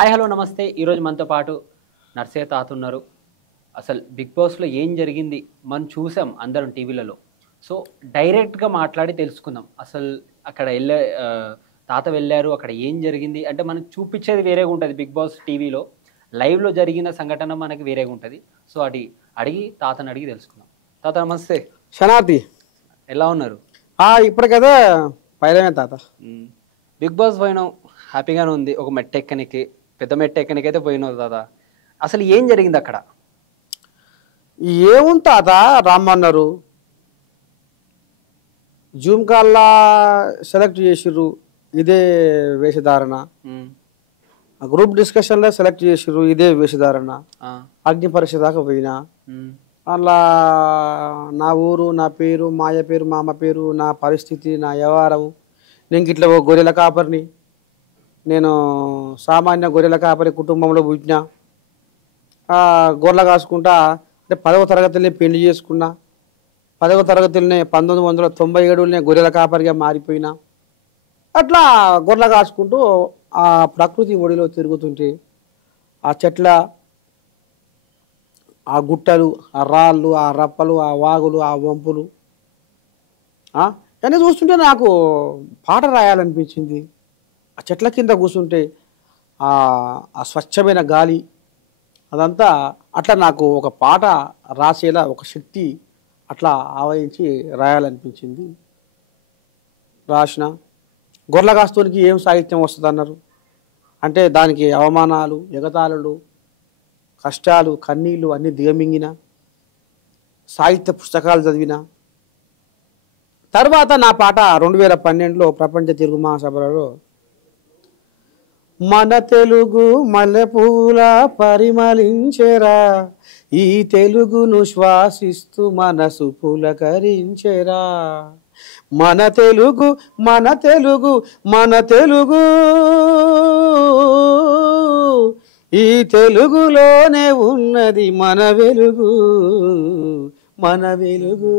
Hi hello నమస్తే. ఈరోజు మనతో పాటు నర్సయ్య తాత ఉన్నారు. అసలు 'బిగ్ బాస్'లో ఏం జరిగింది మనం చూసాం అందరం టీవీలలో. సో, డైరెక్ట్‌గా మాట్లాడి తెలుసుకుందాం. అసలు అక్కడ తాత వెళ్లారు. అక్కడ ఏం జరిగింది అంటే మనకు చూపిచ్చేది వేరేగా ఉంటది 'బిగ్ బాస్' టీవీలో. లైవ్‌లో జరిగిన సంఘటన మనకి వేరేగా ఉంటది. సో, తాతని అడిగి తెలుసుకుందాం. తాత నమస్తే. శనార్థి ఎలా ఉన్నారు? ఇప్పుడు కదా పైలమే తాత. 'బిగ్ బాస్' పోయినాం. హ్యాపీగానే ఉంది. ఒక మెట్టెక్కనికి పెద్ద మెట్టెక్కనికైతే పోయినావు తాత. అసలు ఏం జరిగింది అక్కడ? ఏముంది తాత, రమ్మన్నారు, జూమ్ కాల్లా సెలెక్ట్ చేసిర్రు, ఇదే వేషధారణ. గ్రూప్ డిస్కషన్లో సెలెక్ట్ చేసిర్రు, ఇదే వేషధారణ. అగ్ని పరీక్ష దాకా పోయినా. అలా నా ఊరు, నా పేరు, మాయ పేరు, మా అమ్మ పేరు, నా పరిస్థితి, నా వ్యవహారం, నేను ఇట్లా ఓ గొర్రెల కాపరిని, నేను సామాన్య గొర్రెల కాపరి కుటుంబంలో పుట్టినా. గొర్రెలు కాసుకుంటా అంటే 10వ తరగతిలోనే పెళ్లి చేసుకున్నా. 10వ తరగతిలోనే 1997లోనే గొర్రెల కాపరిగా మారిపోయినా. అట్లా గొర్రెలు కాసుకుంటూ ఆ ప్రకృతి ఒడిలో తిరుగుతుంటే ఆ చెట్ల, ఆ గుట్టలు, ఆ రాళ్ళు, ఆ రప్పలు, ఆ వాగులు, ఆ వంపులు ఇవన్నీ చూస్తుంటే నాకు పాట రాయాలనిపించింది. ఆ చెట్ల కింద కూర్చుంటే ఆ స్వచ్ఛమైన గాలి, అదంతా అట్లా నాకు ఒక పాట రాసేలా ఒక శక్తి అట్లా ఆవహించి రాయాలనిపించింది. రాసిన. గొర్రెల కాస్తూనికి ఏం సాహిత్యం వస్తుంది అన్నారు అంటే దానికి అవమానాలు, ఎగతాళులు, కష్టాలు, కన్నీళ్ళు అన్నీ దిగమింగిన సాహిత్య పుస్తకాలు చదివిన తర్వాత నా పాట 2012లో ప్రపంచ తెలుగు మహాసభలలో మన తెలుగు మల్లెపూల పరిమళించెరా, ఈ తెలుగును శ్వాసిస్తూ మనసు పులకరించెరా, మన తెలుగు మన తెలుగు మన తెలుగు, ఈ తెలుగులోనే ఉన్నది మన వెలుగు, మన వెలుగు.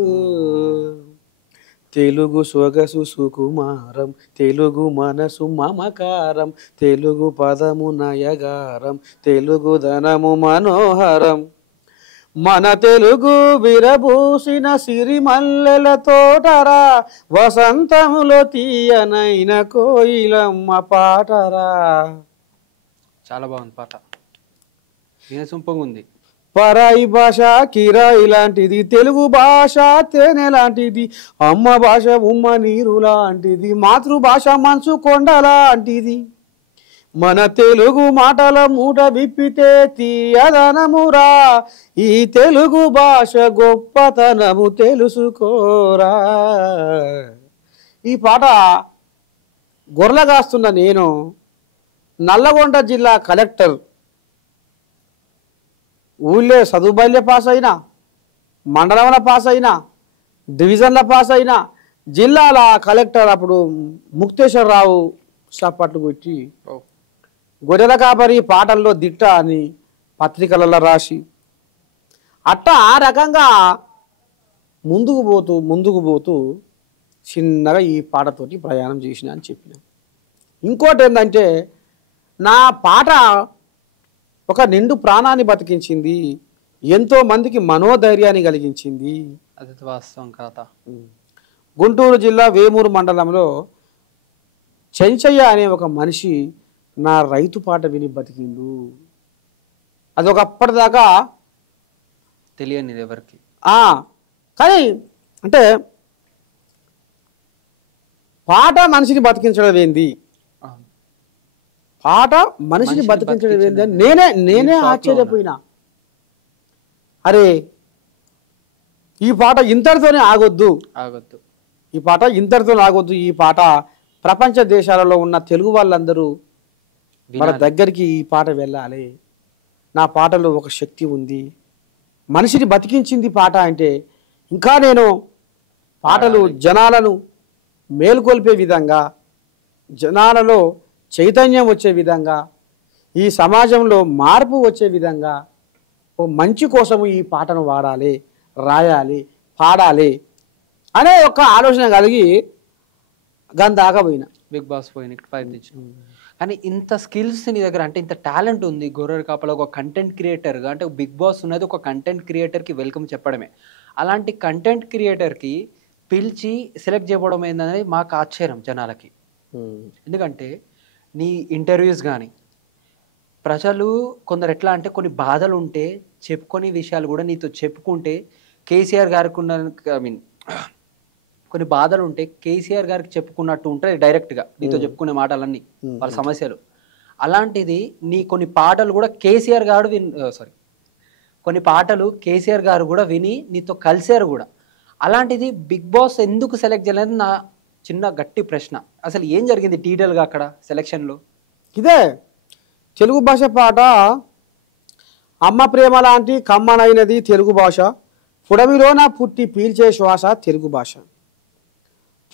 తెలుగు సొగసు సుకుమారం, తెలుగు మనసు మమకారం, తెలుగు పదము నయగారం, తెలుగు ధనము మనోహరం, మన తెలుగు విరబూసిన సిరిమల్లెల తోటరా, వసంతములో తీయనైన కోయిలమ్మ పాటరా. చాలా బాగుంది పాట. వినసొంపుగా ఉంది. పరాయి భాష కిరాయి లాంటిది, తెలుగు భాష తేనె లాంటిది, అమ్మ భాష ఉమ్మ నీరు లాంటిది, మాతృభాష మంచు కొండ లాంటిది, మన తెలుగు మాటల మూట విప్పితే తీయదనమురా, ఈ తెలుగు భాష గొప్పతనము తెలుసుకోరా. ఈ పాట గొర్రెలు కాస్తున్న నేను నల్లగొండ జిల్లా కలెక్టర్, ఊళ్ళో చదువుబల్లె పాస్ అయినా, మండలంలో పాస్ అయినా, డివిజన్లో పాస్ అయినా, జిల్లాల కలెక్టర్ అప్పుడు ముక్తేశ్వరరావు చప్పట్లు కొట్టి గొర్రెల కాపరి పాటల్లో దిట్ట అని పత్రికలలో రాసి అట్టా ఆ రకంగా ముందుకు పోతూ చిన్నగా ఈ పాటతోటి ప్రయాణం చేసిన అని చెప్పిన. ఇంకోటి ఏంటంటే నా పాట ఒక నిండు ప్రాణాన్ని బతికించింది, ఎంతో మందికి మనోధైర్యాన్ని కలిగించింది. అది వాస్తవం కథ. గుంటూరు జిల్లా వేమూరు మండలంలో చెంచయ్య అనే ఒక మనిషి నా రైతు పాట విని బతికిండు. అది ఒకప్పటిదాకా తెలియనిది ఎవరికి. కానీ అంటే పాట మనిషిని బతికించడం ఏంది, పాట మనిషిని బతికించడం ఏంది అని నేనే ఆశ్చర్యపోయినా. అరే ఈ పాట ఇంతటితోనే ఆగొద్దు, ఈ పాట ఇంతటితోనే ఆగొద్దు, ఈ పాట ప్రపంచ దేశాలలో ఉన్న తెలుగు వాళ్ళందరూ మన దగ్గరికి ఈ పాట వెళ్ళాలి. నా పాటలో ఒక శక్తి ఉంది, మనిషిని బతికించింది పాట అంటే. ఇంకా నేను పాటలు జనాలను మేల్కొల్పే విధంగా, జనాలలో చైతన్యం వచ్చే విధంగా, ఈ సమాజంలో మార్పు వచ్చే విధంగా ఓ మంచి కోసము ఈ పాటను వాడాలి, రాయాలి, పాడాలి అనే ఒక ఆలోచన కలిగి గందాకపోయినా. బిగ్ బాస్ పోయిన ప్రయత్నించు. కానీ ఇంత స్కిల్స్ నీ దగ్గర, అంటే ఇంత టాలెంట్ ఉంది గొర్రెల కాపలా ఒక కంటెంట్ క్రియేటర్గా, అంటే బిగ్ బాస్ ఉన్నది ఒక కంటెంట్ క్రియేటర్కి వెల్కమ్ చెప్పడమే. అలాంటి కంటెంట్ క్రియేటర్కి పిలిచి సెలెక్ట్ చేయడం ఏందనేది మాకు ఆశ్చర్యం జనాలకి. ఎందుకంటే నీ ఇంటర్వ్యూస్ కానీ ప్రజలు కొందరు ఎట్లా అంటే కొన్ని బాధలు ఉంటే చెప్పుకొని విషయాలు కూడా నీతో చెప్పుకుంటే కేసీఆర్ గారికి ఉన్న, ఐ మీన్ కొన్ని బాధలు ఉంటే కేసీఆర్ గారికి చెప్పుకున్నట్టు ఉంటాయి డైరెక్ట్గా నీతో చెప్పుకునే మాటలన్నీ వాళ్ళ సమస్యలు. అలాంటిది నీ కొన్ని పాటలు కూడా కేసీఆర్ గారు కొన్ని పాటలు కేసీఆర్ గారు కూడా విని నీతో కలిసారు కూడా. అలాంటిది బిగ్ బాస్ ఎందుకు సెలెక్ట్ చేయలేదు నా చిన్న గట్టి ప్రశ్న. అసలు ఏం జరిగింది డీటెయిల్గా అక్కడ సెలెక్షన్లో? ఇదే తెలుగు భాష పాట అమ్మ ప్రేమ లాంటి కమ్మనైనది తెలుగు భాష, పుడమిలోన పుట్టి పీల్చే శ్వాస తెలుగు భాష,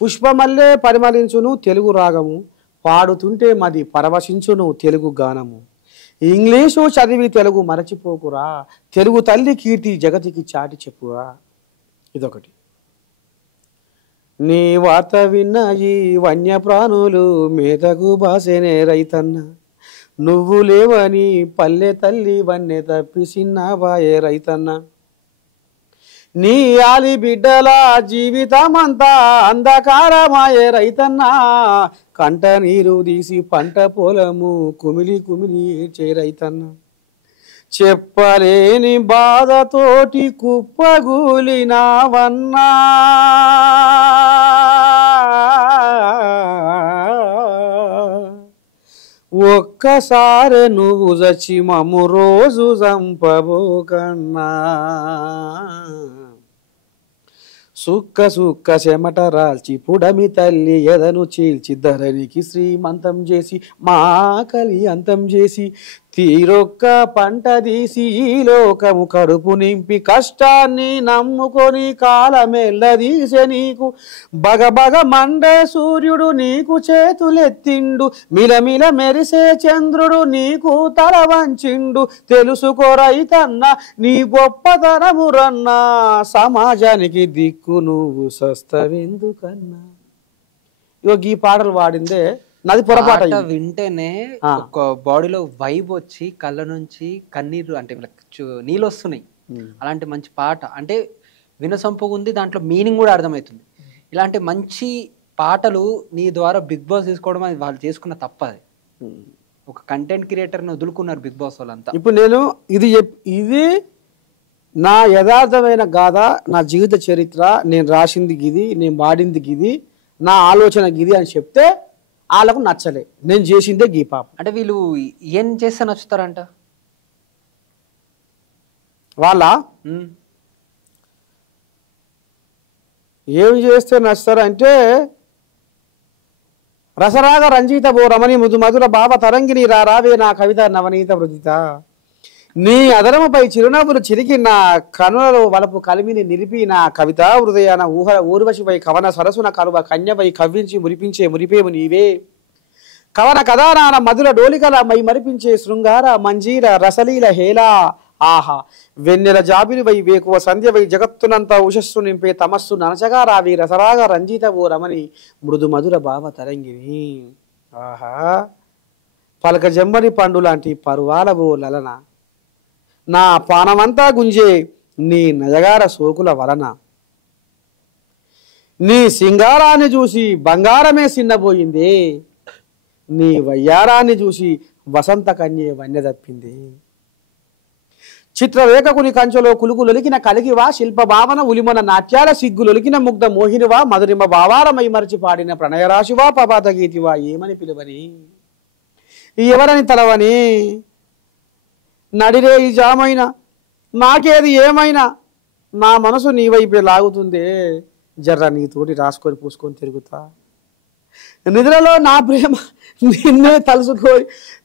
పుష్పమల్లే పరిమళించును తెలుగు రాగము, పాడుతుంటే మది పరవశించును తెలుగు గానము, ఇంగ్లీషు చదివి తెలుగు మరచిపోకురా, తెలుగు తల్లి కీర్తి జగతికి చాటి చెప్పురా. ఇదొకటి. నీ వార్త విన్న ఈ వన్యప్రాణులు మేతకు బాసేనే రైతన్న, నువ్వు లేవని పల్లె తల్లి వన్నె తప్పిసిన్న బాయే రైతన్న, నీ ఆలి బిడ్డల జీవితమంతా అంధకారమాయే రైతన్న, కంట నీరు తీసి పంట పొలము కుమిలి కుమిలి ఏడ్చే రైతన్న, చెప్పలేని బాధతోటి కుప్పగూలినావన్నా, ఒక్కసారి నువ్వు చచ్చి మమ్ము రోజు చంపబోకన్నా, సుక్క సుక్క చెమట రాల్చి పుడమి తల్లి ఎదను చీల్చి ధరణికి శ్రీమంతం చేసి మా ఆకలి అంతం చేసి తీరొక్క పంట తీసి ఈ లోకము కడుపు నింపి కష్టాన్ని నమ్ముకొని కాలమెల్లదీసే నీకు బగబగ మండే సూర్యుడు నీకు చేతులెత్తిండు, మిలమిల మెరిసే చంద్రుడు నీకు తల వంచిండు, తెలుసుకో రైతన్న నీ గొప్పతనము రన్నా, సమాజానికి దిక్కు నువ్వు సస్తవెందుకన్నా. ఇగో ఈ పాటలు పాడిందే నాది పొరపాటు. వింటేనే ఒక బాడీలో వైబ్ వచ్చి కళ్ళ నుంచి కన్నీరు అంటే నీళ్ళు వస్తున్నాయి. అలాంటి మంచి పాట అంటే వినసొంపుగా ఉంది, దాంట్లో మీనింగ్ కూడా అర్థమవుతుంది. ఇలాంటి మంచి పాటలు నీ ద్వారా బిగ్ బాస్ తీసుకోవడం అది వాళ్ళు చేసుకున్న తప్పది. ఒక కంటెంట్ క్రియేటర్ని వదులుకున్నారు బిగ్ బాస్ వాళ్ళంతా. ఇప్పుడు నేను ఇది నా యథార్థమైన గాథ, నా జీవిత చరిత్ర, నేను రాసింది గిది, నేను పాడింది గిది, నా ఆలోచన గిది అని చెప్తే వాళ్ళకు నచ్చలే. నేను చేసిందే గీ పాప. అంటే వీళ్ళు ఏం చేస్తే నచ్చుతారంట వాళ్ళ ఏం చేస్తే నచ్చుతారంటే రసరాగ రంజిత బో రమణి మృదు మధుర భావ తరంగిణి రావే నా కవిత నవనీత వృదిత, నీ అదరముపై చిరునవ్వులు చిరిగి నా కనులలో వలపు కలిమిని నిలిపి నా కవిత హృదయాన ఊర్వశిపై కవన సరసున కరువ కన్యపై కవ్వించి మురిపించే మురిపేము నీవే, కవన కథానాన మధుర డోలికల మై మరిపించే శృంగార మంజీర రసలీల హేలా, ఆహా వెన్నెల జాబిలివై వేకువ సంధ్యవై జగత్తునంత ఉషస్సు నింపే తమస్సు ననచగా రావి రసరాగ రంజిత ఓ రమణి మృదు మధుర భావ తరంగిణి, ఆహా పలక జంబని పండు లాంటి పరువాల ఓ లలన, నా పానమంతా గుంజే నీ నజగార సోకుల వలన, నీ సింగారాన్ని చూసి బంగారమే సిన్నబోయింది, నీ వయ్యారాన్ని చూసి వసంత కన్యే వన్య తప్పింది, చిత్రరేఖకుని కంచెలో కులుకులొలికిన కలిగివా శిల్ప భావన ఉలిమన నాట్యాల సిగ్గులొలికిన ముగ్ధ మోహినివా మధురిమ భావారమై మరిచి పాడిన ప్రణయరాశివా పపాత గీతివా ఏమని పిలువని ఎవరని తలవని, నడిరే ఈ జామైనా నాకేది ఏమైనా నా మనసు నీ వైపే లాగుతుందే, జర్ర నీతోటి రాసుకొని పూసుకొని తిరుగుతా, నిద్రలో నా ప్రేమ నిన్నే తలుసుకొని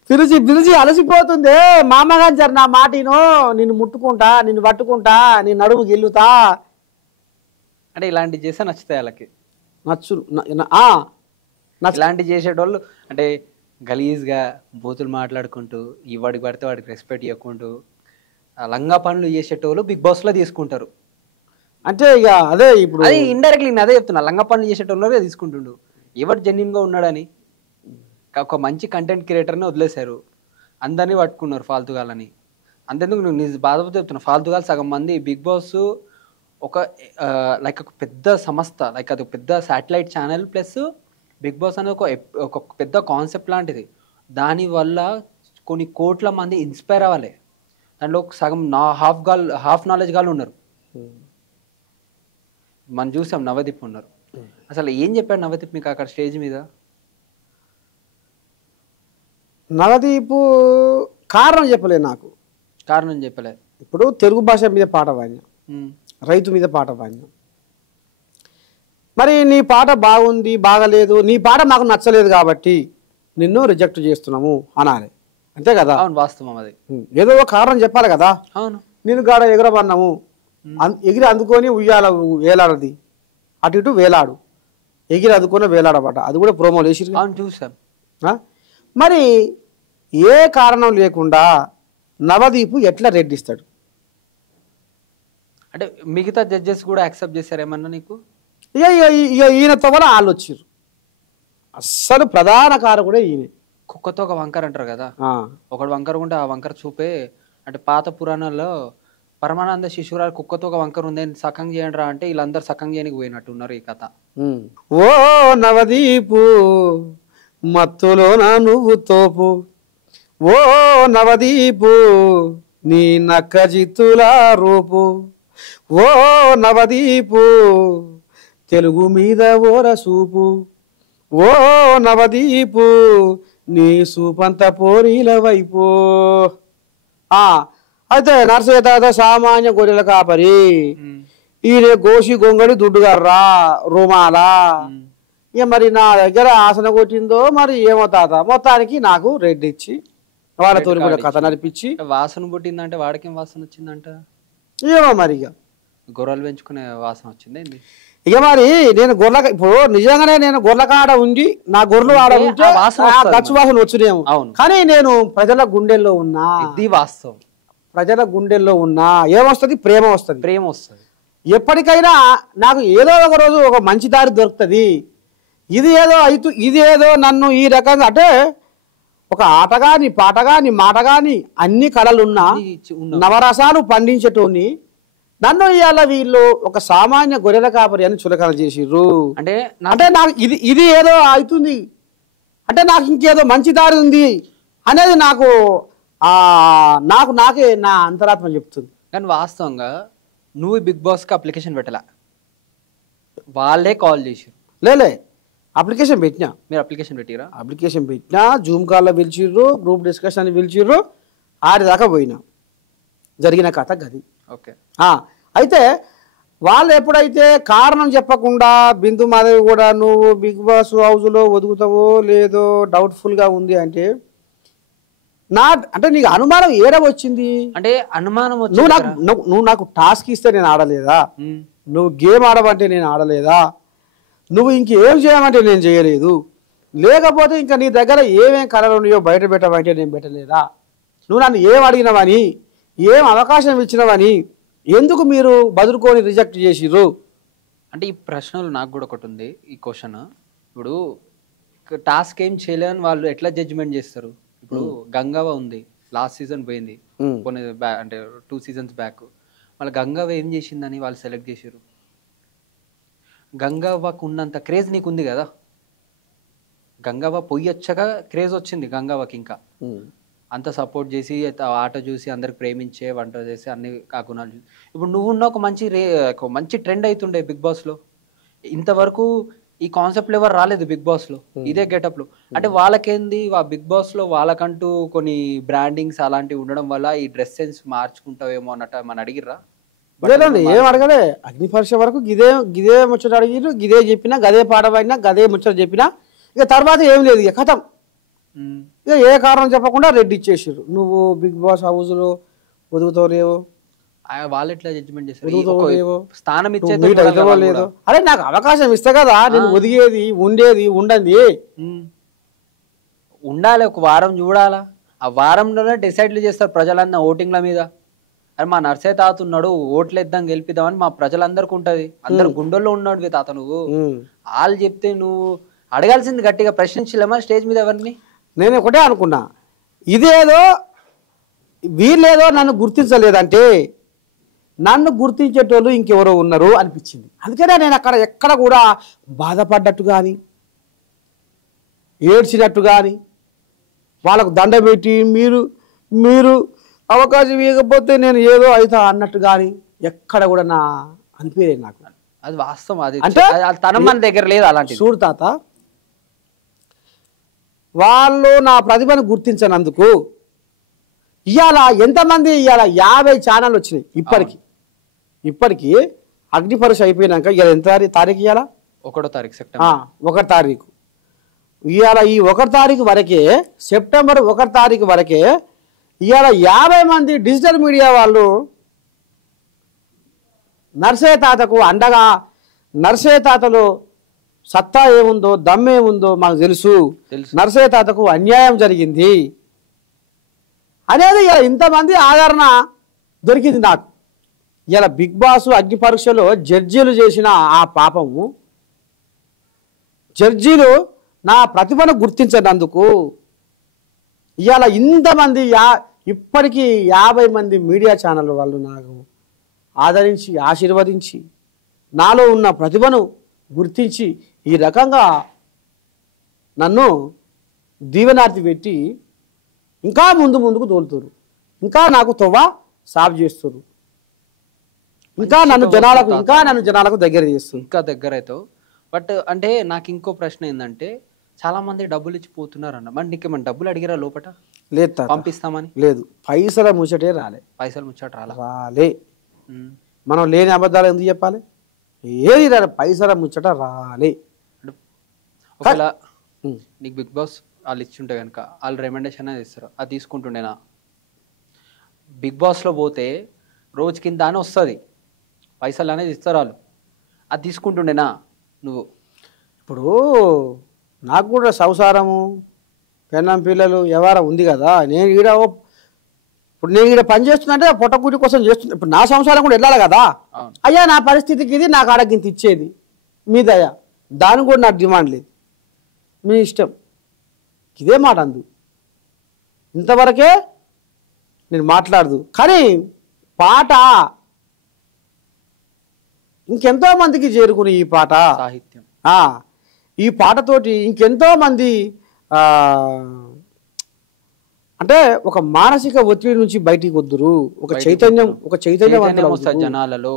పిలిచి పిలిచి అలసిపోతుందే, మామగారు జర నా మాటినో నిన్ను ముట్టుకుంటా నిన్ను పట్టుకుంటా నీ నడుము గిల్లుతా. అంటే ఇలాంటివి చేస్తే నచ్చుతాయి వాళ్ళకి. ఇలాంటివి చేసేటోళ్ళు అంటే గలీజ్గా బూతులు మాట్లాడుకుంటూ వాడికి పడితే వాడికి రెస్పెక్ట్ ఇవ్వకుంటూ లంగా పనులు చేసేటోళ్ళు బిగ్ బాస్లో తీసుకుంటారు. అంటే ఇక అదే ఇప్పుడు అది ఇండైరెక్ట్లీ నేను అదే చెప్తున్నా, లంగా పనులు చేసేటోళ్ళు తీసుకుంటుండు ఎవరు జెన్యున్గా ఉన్నాడని. ఒక మంచి కంటెంట్ క్రియేటర్ని వదిలేశారు, అందరినీ పట్టుకున్నారు ఫాల్తుగాలని. అంతెందుకు నువ్వు నిజ బాధపడి చెప్తున్నా, ఫాల్తుగాలు సగం మంది బిగ్ బాస్ ఒక లైక్ ఒక పెద్ద సంస్థ, లైక్ అది ఒక పెద్ద satellite channel plus Bigg Boss అనేది ఒక పెద్ద కాన్సెప్ట్ లాంటిది. దానివల్ల కొన్ని కోట్ల మంది ఇన్స్పైర్ అవ్వాలి. దాంట్లో సగం హాఫ్ నాలెడ్జ్ గాళ్ళు ఉన్నారు. మనం చూసాం నవదీప్ ఉన్నారు. అసలు ఏం చెప్పాడు నవదీప్ మీకు అక్కడ స్టేజ్ మీద? నవదీపు కారణం చెప్పలే నాకు. కారణం చెప్పలే. ఇప్పుడు తెలుగు భాష మీద పాట పాడినా, రైతు మీద పాట పాడినా, మరి నీ పాట బాగుంది బాగలేదు, నీ పాట మాకు నచ్చలేదు కాబట్టి నిన్ను రిజెక్ట్ చేస్తున్నాము అనాలి, అంతే కదా? అవును, వాస్తవం అది. ఏదో ఒక కారణం చెప్పాలి కదా. అవును. నేను గాడ ఎగరబన్నాము, ఎగిరి అందుకొని ఉయ్యాల వేలాడది, అటు ఇటు వేలాడు, ఎగిరి అందుకొని వేలాడబడ్డ, అది కూడా ప్రోమోలు వేసి చూసాం. మరి ఏ కారణం లేకుండా నవదీపు ఎట్లా రెడ్డిస్తాడు? అంటే మిగతా జడ్జెస్ కూడా యాక్సెప్ట్ చేశారేమన్నా నీకు? ఇక ఈయనతో కూడా వాళ్ళు వచ్చారు. అస్సలు ప్రధాన కారకుడే ఈయన. కుక్కతో ఒక వంకర అంటారు కదా, ఒకడు వంకర ఉంటే ఆ వంకర చూపే. అంటే పాత పురాణాల్లో పరమానంద శిశురాలు కుక్కతో ఒక వంకర ఉంది, సకం చేయండి రా అంటే వీళ్ళందరూ సకం చేయడానికి పోయినట్టున్నారు ఈ కథ. ఓ నవదీపు మత్తులోన నువ్వు తోపు, ఓ నవదీపు నీ నక్క జిత్తుల రూపు, ఓ నవదీపు తెలుగు మీద ఓర సూపు, ఓ నవదీపు నీ సూపంత పోరీల వైపు. అయితే నర్సయ్య తాత సామాన్య గొర్రెల కాపరి, ఈయన గోషి గొంగడి దుడ్డుగార్రా రుమాలా. ఇక మరి నా దగ్గర ఆసన కొట్టిందో మరి ఏమో తాత, మొత్తానికి నాకు రెడ్ ఇచ్చి వాళ్ళతో కూడా కథ నడిపించి. వాసన పుట్టిందంటే వాడికేం వాసన వచ్చిందంట ఏమో మరి, ఇక గొర్రెలు పెంచుకునే వాసన వచ్చింది. ఇక మరి నేను ఇప్పుడు నిజంగానే నేను గొర్రెల కాడ ఉండి నా గొర్రెలు ఆడ ఉంటే గచ్చు వాసన వచ్చునేమో. కానీ నేను ప్రజల గుండెల్లో ఉన్నా, ఇది వాస్తవం. ప్రజల గుండెల్లో ఉన్నా ఏమొస్తుంది? ప్రేమ వస్తుంది. ప్రేమ వస్తుంది. ఎప్పటికైనా నాకు ఏదో ఒక రోజు ఒక మంచి దారి దొరుకుతుంది. ఇది ఏదో నన్ను ఈ రకంగా, అంటే ఒక ఆట గాని పాట గాని మాట గాని అన్ని కళలున్నా నవరసాలు పండించేటోని నన్ను ఇవాళ వీళ్ళు ఒక సామాన్య గొర్రెల కాపరి అని చులకన చేసిర్రు. అంటే నాకు ఇది ఏదో అవుతుంది, అంటే నాకు ఇంకేదో మంచి దారి ఉంది అనేది నాకే నా అంతరాత్మ చెప్తుంది. కానీ వాస్తవంగా నువ్వు బిగ్ బాస్కి అప్లికేషన్ పెట్టలా, వాళ్ళే కాల్ చేసిర్రు. లేలే, అప్లికేషన్ పెట్టినా. మీరు అప్లికేషన్ పెట్టిరా? అప్లికేషన్ పెట్టినా, జూమ్ కాల్లో పిలిచిర్రు, గ్రూప్ డిస్కషన్ పిలిచిర్రు, ఆడిదాకా పోయినా. జరిగిన కథ గది. ఓకే. అయితే వాళ్ళు ఎప్పుడైతే కారణం చెప్పకుండా బిందు మాధవి కూడా నువ్వు బిగ్ బాస్ హౌస్లో ఒదుగుతావో లేదో డౌట్ఫుల్గా ఉంది అంటే అంటే నీకు అనుమానం ఏడ వచ్చింది? అంటే అనుమానం నువ్వు నాకు టాస్క్ ఇస్తే నేను ఆడలేదా? నువ్వు గేమ్ ఆడమంటే నేను ఆడలేదా? నువ్వు ఇంకేం చేయమంటే నేను చేయలేదు? లేకపోతే ఇంకా నీ దగ్గర ఏమేం కళలు ఉన్నాయో బయట పెట్టమంటే నేను పెట్టలేదా? నువ్వు నన్ను ఏం అడిగినవని, ఏం అవకాశం ఇచ్చినవని ఎందుకు మీరు బదులుకొని రిజెక్ట్ చేసిర్రు? అంటే ఈ ప్రశ్నలు నాకు కూడా ఒకటి ఉంది. ఈ క్వశ్చన్, ఇప్పుడు టాస్క్ ఏం చేయలేదని వాళ్ళు ఎట్లా జడ్జిమెంట్ చేస్తారు? ఇప్పుడు గంగవ్వ ఉంది, లాస్ట్ సీజన్ పోయింది, కొన్ని అంటే 2 seasons బ్యాక్. మళ్ళీ గంగవ్వ ఏం చేసిందని వాళ్ళు సెలెక్ట్ చేసారు. గంగవ్వకు ఉన్నంత క్రేజ్ నీకు ఉంది కదా. గంగవ్వ పొయ్యొచ్చగా క్రేజ్ వచ్చింది గంగవ్వకి. ఇంకా అంత సపోర్ట్ చేసి ఆట చూసి అందరికి ప్రేమించే, వంట చేసి అన్ని ఆ గుణాలు చూసి ఇప్పుడు నువ్వున్న ఒక మంచి ట్రెండ్ అవుతుండే బిగ్ బాస్లో. ఇంతవరకు ఈ కాన్సెప్ట్లు ఎవరు రాలేదు బిగ్ బాస్లో ఇదే గెటప్లో. అంటే వాళ్ళకేంది బిగ్ బాస్లో వాళ్ళకంటూ కొన్ని బ్రాండింగ్స్ అలాంటివి ఉండడం వల్ల ఈ డ్రెస్ సెన్స్ మార్చుకుంటావేమో అన్నట్టు మన అడిగిర్రా? ఏం అడగలే. అగ్నిపరీక్ష వరకు గిదే ముచ్చట అడిగిరు, గిదే చెప్పినా, గదే పాట పాడినా, గదే ముచ్చట చెప్పినా. ఇక తర్వాత ఏం లేదు, ఇక కథం. ఇక ఏ కారణం చెప్పకుండా రెడ్ ఇచ్చేసారు. నువ్వు బిగ్ బాస్ హౌస్లో ఒదుగుతావులేవో, వాళ్ళు ఎట్లా జడ్జిమెంట్ చేస్తారు? స్థానం ఇచ్చేది లేదు. అరే నాకు అవకాశం ఇస్తా కదా, నేను ఒదిగేది ఉండేది ఉండండి. ఉండాలి, ఒక వారం చూడాలా. ఆ వారంలోనే డిసైడ్లు చేస్తారు ప్రజలంతా ఓటింగ్ల మీద. అరే మా నర్సే తాత ఉన్నాడు, ఓట్లు ఇద్దాం గెలిపిద్దామని మా ప్రజలందరికీ ఉంటది. అందరు గుండెల్లో ఉన్నాడు తాత. నువ్వు వాళ్ళు చెప్తే నువ్వు అడగాల్సింది గట్టిగా ప్రశ్నించలేమా స్టేజ్ మీద ఎవరిని? నేను ఒకటే అనుకున్నా, ఇదేదో వీళ్ళేదో నన్ను గుర్తించలేదంటే నన్ను గుర్తించేటోళ్ళు ఇంకెవరో ఉన్నారు అనిపించింది. అందుకనే నేను అక్కడ ఎక్కడ కూడా బాధపడ్డట్టు కానీ ఏడ్చినట్టు కానీ వాళ్ళకు దండ పెట్టి మీరు అవకాశం ఇవ్వకపోతే నేను ఏదో అవుతా అన్నట్టు కానీ ఎక్కడ కూడా నా అనిపించలేదు నాకు. అది వాస్తవం. అది అంటే తన మన దగ్గర లేదు అలాంటి. చూడు తాత, వాళ్ళు నా ప్రతిభను గుర్తించనందుకు ఇవాళ ఎంతమంది, ఇవాళ 50 ఛానళ్ళు వచ్చినాయి ఇప్పటికి అగ్ని పరీక్ష అయిపోయినాక ఇవాళ ఎంత తారీఖు? ఇవాళ 1వ తారీఖు సెప్టెంబర్ 1వ తారీఖు. ఇవాళ ఈ 1వ తారీఖు వరకే, సెప్టెంబర్ 1వ తారీఖు వరకే ఇవాళ 50 మంది డిజిటల్ మీడియా వాళ్ళు నర్సయ్య తాతకు అండగా, నర్సయ్య తాతలో సత్తా ఏముందో దమ్మేముందో మాకు తెలుసు, నర్సయ్య తాతకు అన్యాయం జరిగింది అనేది ఇలా ఇంతమంది ఆదరణ దొరికింది నాకు. ఇలా బిగ్ బాస్ అగ్ని పరీక్షలో జడ్జీలు చేసిన ఆ పాపము, జడ్జీలు నా ప్రతిభను గుర్తించినందుకు ఇవాళ ఇంతమంది ఇప్పటికీ 50 మంది మీడియా ఛానల్ వాళ్ళు నాకు ఆదరించి ఆశీర్వదించి నాలో ఉన్న ప్రతిభను గుర్తించి ఈ రకంగా నన్ను దీవెనార్తి పెట్టి ఇంకా ముందుకు తోలుతారు, ఇంకా నాకు తొవ్వ సాఫ్ చేస్తారు, ఇంకా నన్ను జనాలకు దగ్గర చేస్తారు, ఇంకా దగ్గర అవుతావు. బట్ అంటే నాకు ఇంకో ప్రశ్న ఏంటంటే, చాలా మంది డబ్బులు ఇచ్చి పోతున్నారు అన్న, మరి నీకేమన్నా డబ్బులు అడిగిరా లోపల? లేదు, పంపిస్తామని లేదు. పైసల ముచ్చటే రాలే. పైసలు ముచ్చట రాలే. మనం లేని అబద్ధాలు ఎందుకు చెప్పాలి? ఏది రాలే, పైసల ముచ్చట రాలే. ఒకవేళ నీకు బిగ్ బాస్ వాళ్ళు ఇచ్చుంటే కనుక వాళ్ళు రికమెండేషన్ అనేది ఇస్తారు, అది తీసుకుంటుండేనా? బిగ్ బాస్లో పోతే రోజు కింద అని వస్తుంది, పైసలు అనేది ఇస్తారు వాళ్ళు, అది తీసుకుంటుండేనా నువ్వు? ఇప్పుడు నాకు కూడా సంసారము పెన్నం పిల్లలు వ్యవహారం ఉంది కదా. నేను ఈడ పని చేస్తున్నా పొట్టకూటి కోసం చేస్తున్నా. ఇప్పుడు నా సంసారం కూడా వెళ్ళాలి కదా. అయ్యా నా పరిస్థితికి ఇది, నాకు ఆడగింత ఇచ్చేది మీ దయ, దానికి కూడా నాకు డిమాండ్ లేదు, మీ ఇష్టం. ఇదే మాట అందు, ఇంతవరకే నేను మాట్లాడదు. కానీ పాట ఇంకెంతో మందికి చేరుకుని ఈ పాట సాహిత్యం, ఈ పాటతోటి ఇంకెంతో మంది అంటే ఒక మానసిక ఒత్తిడి నుంచి బయటికి వద్దురు, ఒక చైతన్యం వస్తుంది, జనాలలో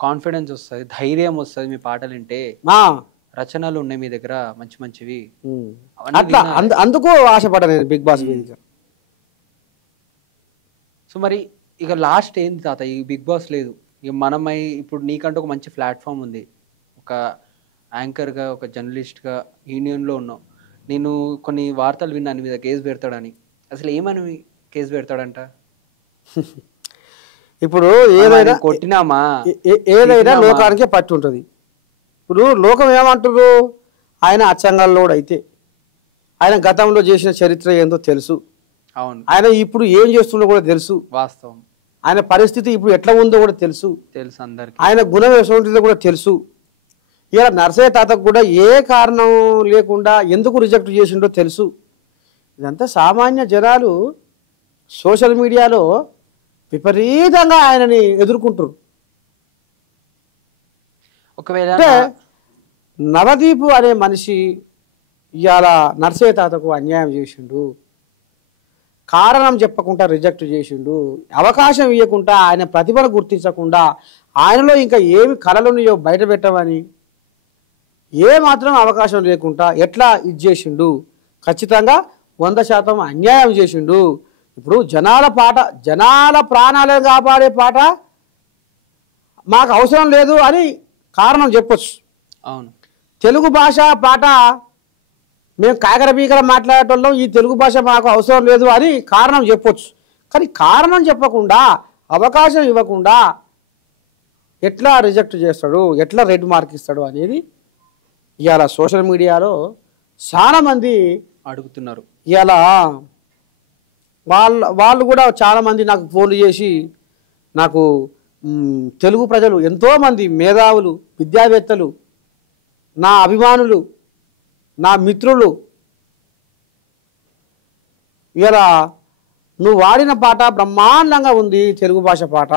కాన్ఫిడెన్స్ వస్తుంది, ధైర్యం వస్తుంది. మీ పాటలు వింటే రచనలు ఉన్నాయి మీ దగ్గర మంచి మంచివి, అట్లా అందుకు ఆశపడ్డా నేను బిగ్ బాస్ వేదిక. సో మరి ఇక లాస్ట్ ఏంది తాత, ఈ బిగ్ బాస్ లేదు, ఇక మనమై ఇప్పుడు నీకంటూ ఒక మంచి ప్లాట్ఫామ్ ఉంది, ఒక యాంకర్గా, ఒక జర్నలిస్ట్గా యూనియన్లో ఉన్నావు. నేను కొన్ని వార్తలు విన్నాను మీద కేసు పెడతాడని, అసలు ఏమని కేసు పెడతాడంట? ఇప్పుడు ఏదైనా కొట్టినామా, ఏదైనా లోకానికే పట్టి ఉంటుంది. ఇప్పుడు లోకం ఏమంటారు, ఆయన అచ్చంగాల్లోడు అయితే ఆయన గతంలో చేసిన చరిత్ర ఏందో తెలుసు, అవును, ఆయన ఇప్పుడు ఏం చేస్తుండో కూడా తెలుసు, వాస్తవం, ఆయన పరిస్థితి ఇప్పుడు ఎట్లా ఉందో కూడా తెలుసు అందరికి, ఆయన గుణం ఎటువంటిదో కూడా తెలుసు. ఇలా నర్సయ్య తాతకు కూడా ఏ కారణం లేకుండా ఎందుకు రిజెక్ట్ చేసిండో తెలుసు. ఇదంతా సామాన్య జనాలు సోషల్ మీడియాలో విపరీతంగా ఆయనని ఎదుర్కొంటారు. ఒకవేళ అంటే నవదీపు అనే మనిషి ఇవాళ నర్సయ్య తాతకు అన్యాయం చేసిండు, కారణం చెప్పకుండా రిజెక్ట్ చేసిండు, అవకాశం ఇవ్వకుండా, ఆయన ప్రతిభను గుర్తించకుండా, ఆయనలో ఇంకా ఏమి కళలున్నాయో బయట పెట్టమని ఏమాత్రం అవకాశం లేకుండా ఎట్లా ఇది చేసిండు, ఖచ్చితంగా 100% అన్యాయం చేసిండు. ఇప్పుడు జనాల ప్రాణాలను కాపాడే పాట మాకు అవసరం లేదు అని కారణం చెప్పొచ్చు. అవును, తెలుగు భాష పాట మేము కాకర పీకర మాట్లాడేటోళ్ళం, ఈ తెలుగు భాష మాకు అవసరం లేదు అని కారణం చెప్పొచ్చు. కానీ కారణం చెప్పకుండా, అవకాశం ఇవ్వకుండా ఎట్లా రిజెక్ట్ చేస్తాడు, ఎట్లా రెడ్ మార్క్ ఇస్తాడు అనేది ఇవాళ సోషల్ మీడియాలో చాలామంది అడుగుతున్నారు. ఇవాళ వాళ్ళు కూడా చాలామంది నాకు ఫోన్లు చేసి, నాకు తెలుగు ప్రజలు ఎంతోమంది మేధావులు, విద్యావేత్తలు, నా అభిమానులు నా మిత్రులు ఇలా నువ్వు వాడిన పాట బ్రహ్మాండంగా ఉంది తెలుగు భాష పాట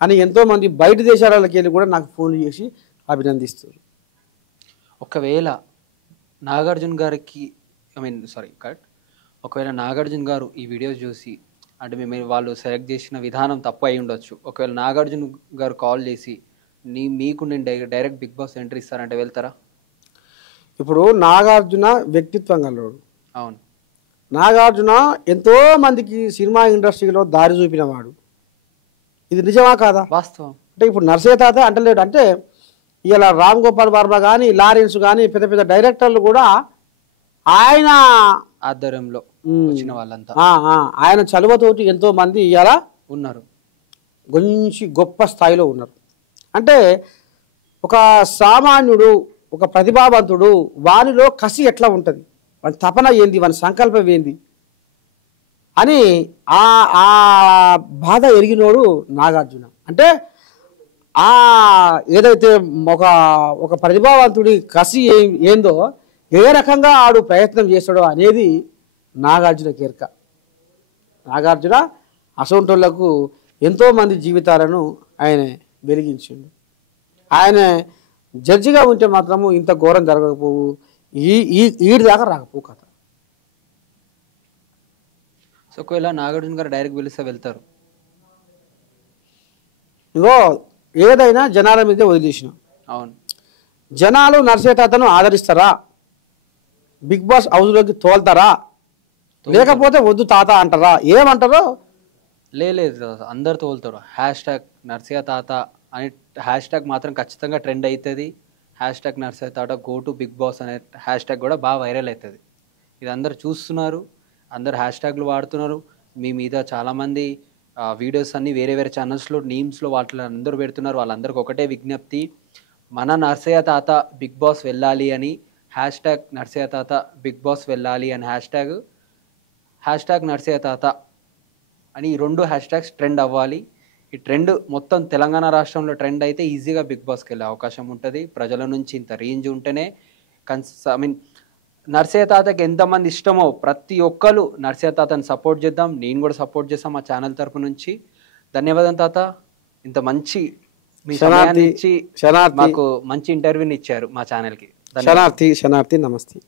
అని ఎంతోమంది బయట దేశాలకి వెళ్ళి కూడా నాకు ఫోన్ చేసి అభినందిస్తారు. ఒకవేళ నాగార్జున గారికి ఒకవేళ నాగార్జున గారు ఈ వీడియోస్ చూసి అంటే మేము వాళ్ళు సెలెక్ట్ చేసిన విధానం తప్పు అయి ఉండొచ్చు, ఒకవేళ నాగార్జున గారు కాల్ చేసి మీకు నేను డైరెక్ట్ బిగ్ బాస్ ఎంట్రీ ఇస్తారంటే వెళ్తారా? ఇప్పుడు నాగార్జున వ్యక్తిత్వం గలవాడు. అవును, నాగార్జున ఎంతో మందికి సినిమా ఇండస్ట్రీలో దారి చూపినవాడు. ఇది నిజమా కాదా? వాస్తవం. అంటే ఇప్పుడు నర్సయ్య తాత అంటలేడు అంటే ఇలా రామ్ గోపాల్ వర్మ కానీ లారెన్స్ కానీ పెద్ద పెద్ద డైరెక్టర్లు కూడా ఆయన ఆధ్వర్యంలో వచ్చిన వాళ్ళంతా ఆయన చలువతోటి ఎంతో మంది ఇలా ఉన్నారు, గురించి గొప్ప స్థాయిలో ఉన్నారు. అంటే ఒక సామాన్యుడు ఒక ప్రతిభావంతుడు వానిలో కసి ఎట్లా ఉంటుంది, వాని తపన ఏంది, వాని సంకల్పం ఏంది అని ఆ బాధ ఎరిగినోడు నాగార్జున. అంటే ఏదైతే ఒక ప్రతిభావంతుడి కసి ఏందో ఏ రకంగా ఆడు ప్రయత్నం చేస్తాడో అనేది నాగార్జున కీర్క. నాగార్జున అసొంటోళ్లకు ఎంతోమంది జీవితాలను ఆయన వెలిగించిండు. ఆయన జడ్జిగా ఉంటే మాత్రము ఇంత ఘోరం జరగకపోవు, ఈడి దాకా రాకపోవు కథ. సో ఒకవేళ నాగార్జున గారు డైరెక్ట్ పిలిస్తే వెళ్తారు? ఇగో ఏదైనా జనాల మీదే వదిలేసిన. అవును, జనాలు నర్సయ్య తాతను ఆదరిస్తారా, బిగ్ బాస్ హౌస్లోకి తోల్తారా, లేకపోతే వద్దు తాత అంటారా, ఏమంటారో? లేదు, అందరు తోలుతారు. #నర్సయ్య తాత అనే హ్యాష్ మాత్రం ఖచ్చితంగా ట్రెండ్ అవుతుంది. #నర్సయ్య తాత గో టు బిగ్ బాస్ అనే హ్యాష్ కూడా బాగా వైరల్ అవుతుంది. ఇది అందరు చూస్తున్నారు, అందరు హ్యాష్ట్యాగ్లు వాడుతున్నారు. మీ మీద చాలామంది వీడియోస్ అన్నీ వేరే వేరే ఛానల్స్లో నీమ్స్లో వాటిలో అందరూ పెడుతున్నారు. వాళ్ళందరికీ ఒకటే విజ్ఞప్తి, మన నర్సయ్య తాత బిగ్ బాస్ వెళ్ళాలి అని #నర్సయ్య తాత బిగ్ బాస్ వెళ్ళాలి అని #నర్సయ్య తాత అని ఈ 2 హ్యాష్ట్యాగ్స్ ట్రెండ్ అవ్వాలి. ఈ ట్రెండ్ మొత్తం తెలంగాణ రాష్ట్రంలో ట్రెండ్ అయితే ఈజీగా బిగ్ బాస్కి వెళ్ళే అవకాశం ఉంటుంది. ప్రజల నుంచి ఇంత రేంజ్ ఉంటేనే నర్సయ్య తాతకి ఎంతమంది ఇష్టమో ప్రతి ఒక్కరు నర్సయ్య తాతని సపోర్ట్ చేద్దాం. నేను కూడా సపోర్ట్ చేస్తాం మా ఛానల్ తరపు నుంచి. ధన్యవాదం తాత, ఇంత మంచి మీ సమయాన్ని ఇచ్చి మాకు మంచి ఇంటర్వ్యూని ఇచ్చారు మా ఛానల్కి. శనార్థి నమస్తే.